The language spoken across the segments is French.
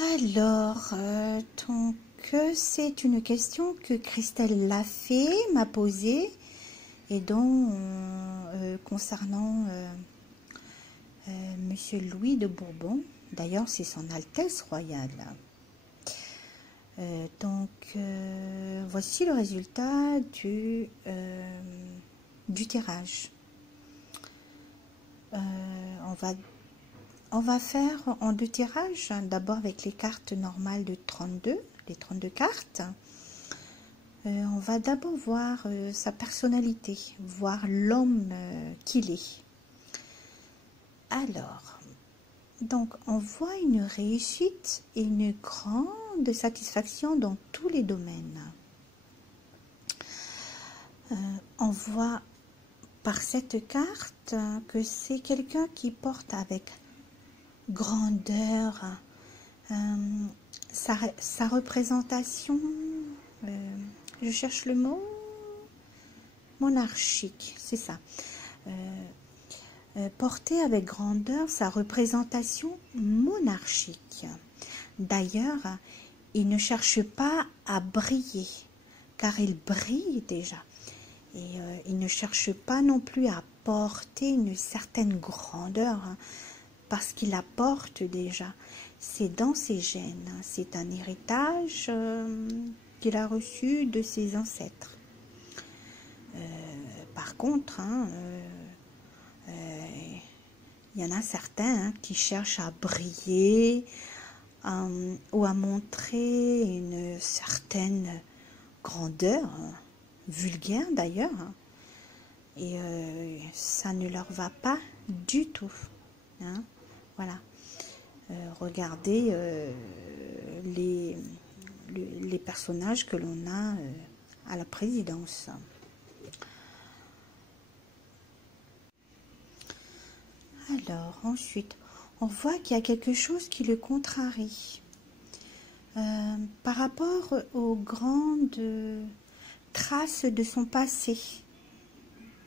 Alors, c'est une question que Christelle Lafay m'a posée et dont, concernant Monsieur Louis de Bourbon, d'ailleurs c'est son Altesse Royale. Voici le résultat du tirage. On va faire en deux tirages, d'abord avec les cartes normales de 32, les 32 cartes. On va d'abord voir sa personnalité, voir l'homme qu'il est. Alors, donc on voit une réussite et une grande satisfaction dans tous les domaines. On voit par cette carte que c'est quelqu'un qui porte avec grandeur sa représentation, je cherche le mot, monarchique, c'est ça. Porter avec grandeur sa représentation monarchique. D'ailleurs, il ne cherche pas à briller, car il brille déjà. Et il ne cherche pas non plus à porter une certaine grandeur, parce qu'il la porte déjà. C'est dans ses gènes, c'est un héritage qu'il a reçu de ses ancêtres. Par contre, il y en a certains qui cherchent à briller ou à montrer une certaine grandeur, vulgaire d'ailleurs, et ça ne leur va pas du tout. Hein, voilà. Regardez les personnages que l'on a à la présidence. Alors, ensuite, on voit qu'il y a quelque chose qui le contrarie. Par rapport aux grandes traces de son passé,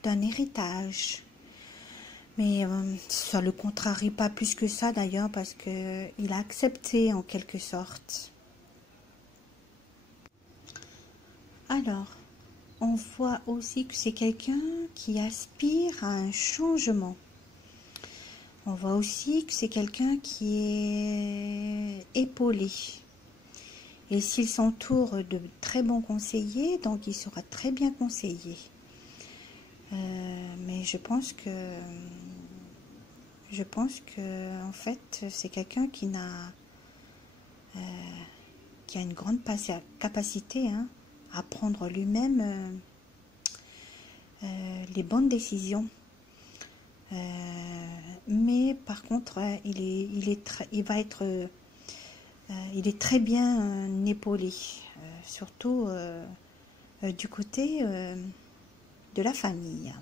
d'un héritage. Mais ça ne le contrarie pas plus que ça d'ailleurs, parce qu'il a accepté en quelque sorte. Alors, on voit aussi que c'est quelqu'un qui aspire à un changement. On voit aussi que c'est quelqu'un qui est épaulé. Et s'il s'entoure de très bons conseillers, donc il sera très bien conseillé. Mais je pense que en fait c'est quelqu'un qui a une grande capacité à prendre lui-même les bonnes décisions. Mais par contre il est très bien épaulé, surtout du côté de la famille.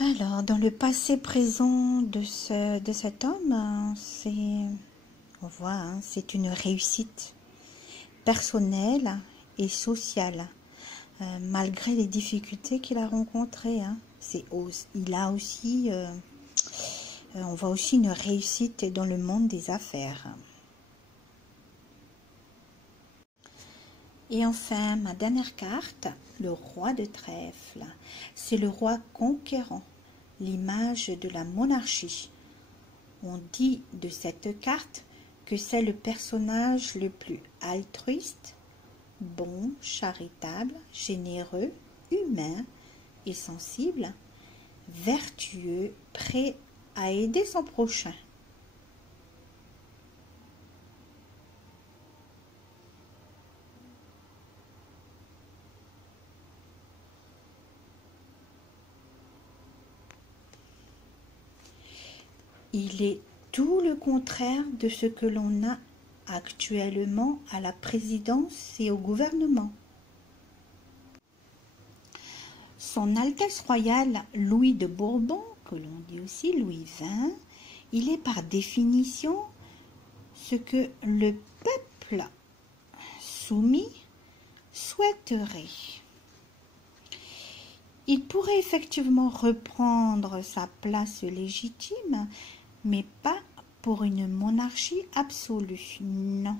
Alors, dans le passé présent de cet homme, on voit, c'est une réussite personnelle et sociale, malgré les difficultés qu'il a rencontrées. Il a aussi, on voit aussi une réussite dans le monde des affaires. Et enfin, ma dernière carte, le roi de trèfle. C'est le roi conquérant, l'image de la monarchie. On dit de cette carte que c'est le personnage le plus altruiste, bon, charitable, généreux, humain et sensible, vertueux, prêt à aider son prochain. Il est tout le contraire de ce que l'on a actuellement à la présidence et au gouvernement. Son Altesse Royale Louis de Bourbon, que l'on dit aussi Louis XX, il est par définition ce que le peuple soumis souhaiterait. Il pourrait effectivement reprendre sa place légitime, mais pas pour une monarchie absolue. Non.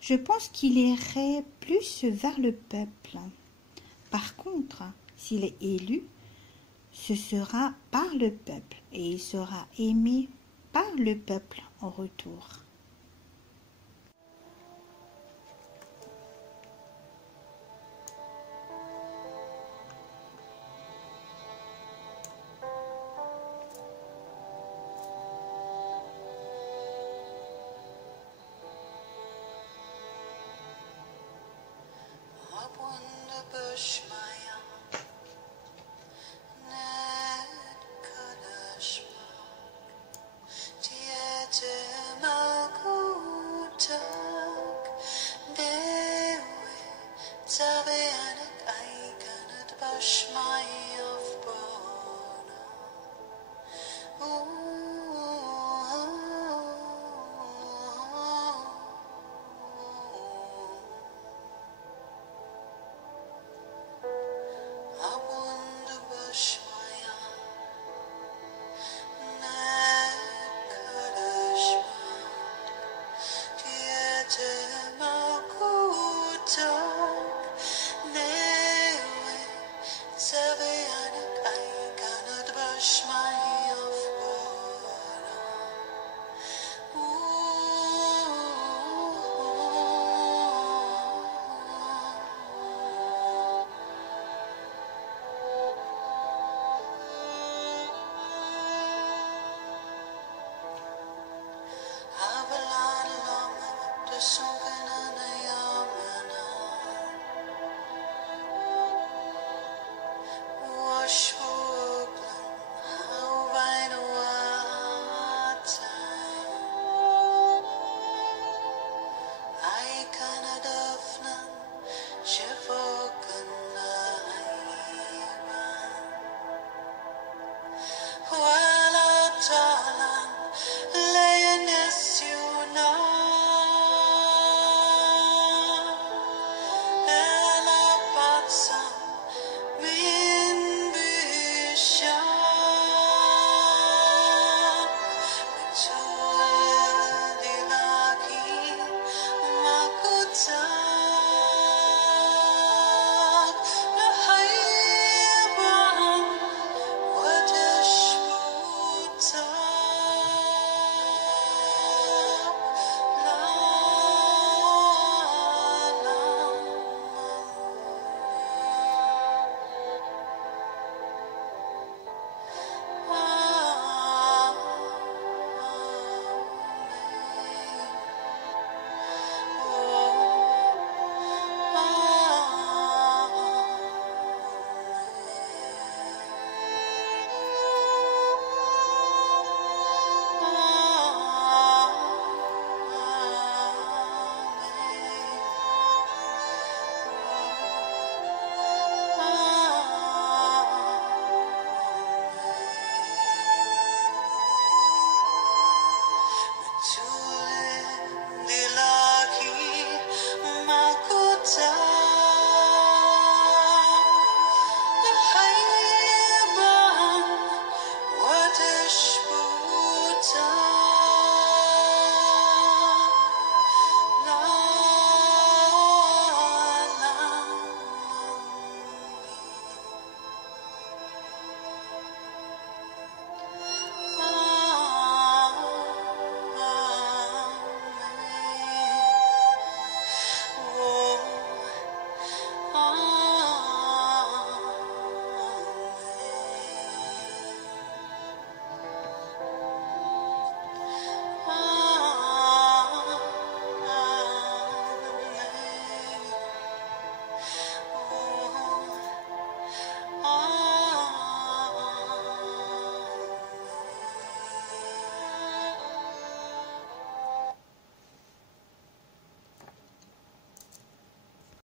Je pense qu'il irait plus vers le peuple. Par contre, s'il est élu, ce sera par le peuple et il sera aimé par le peuple en retour. Up on the bush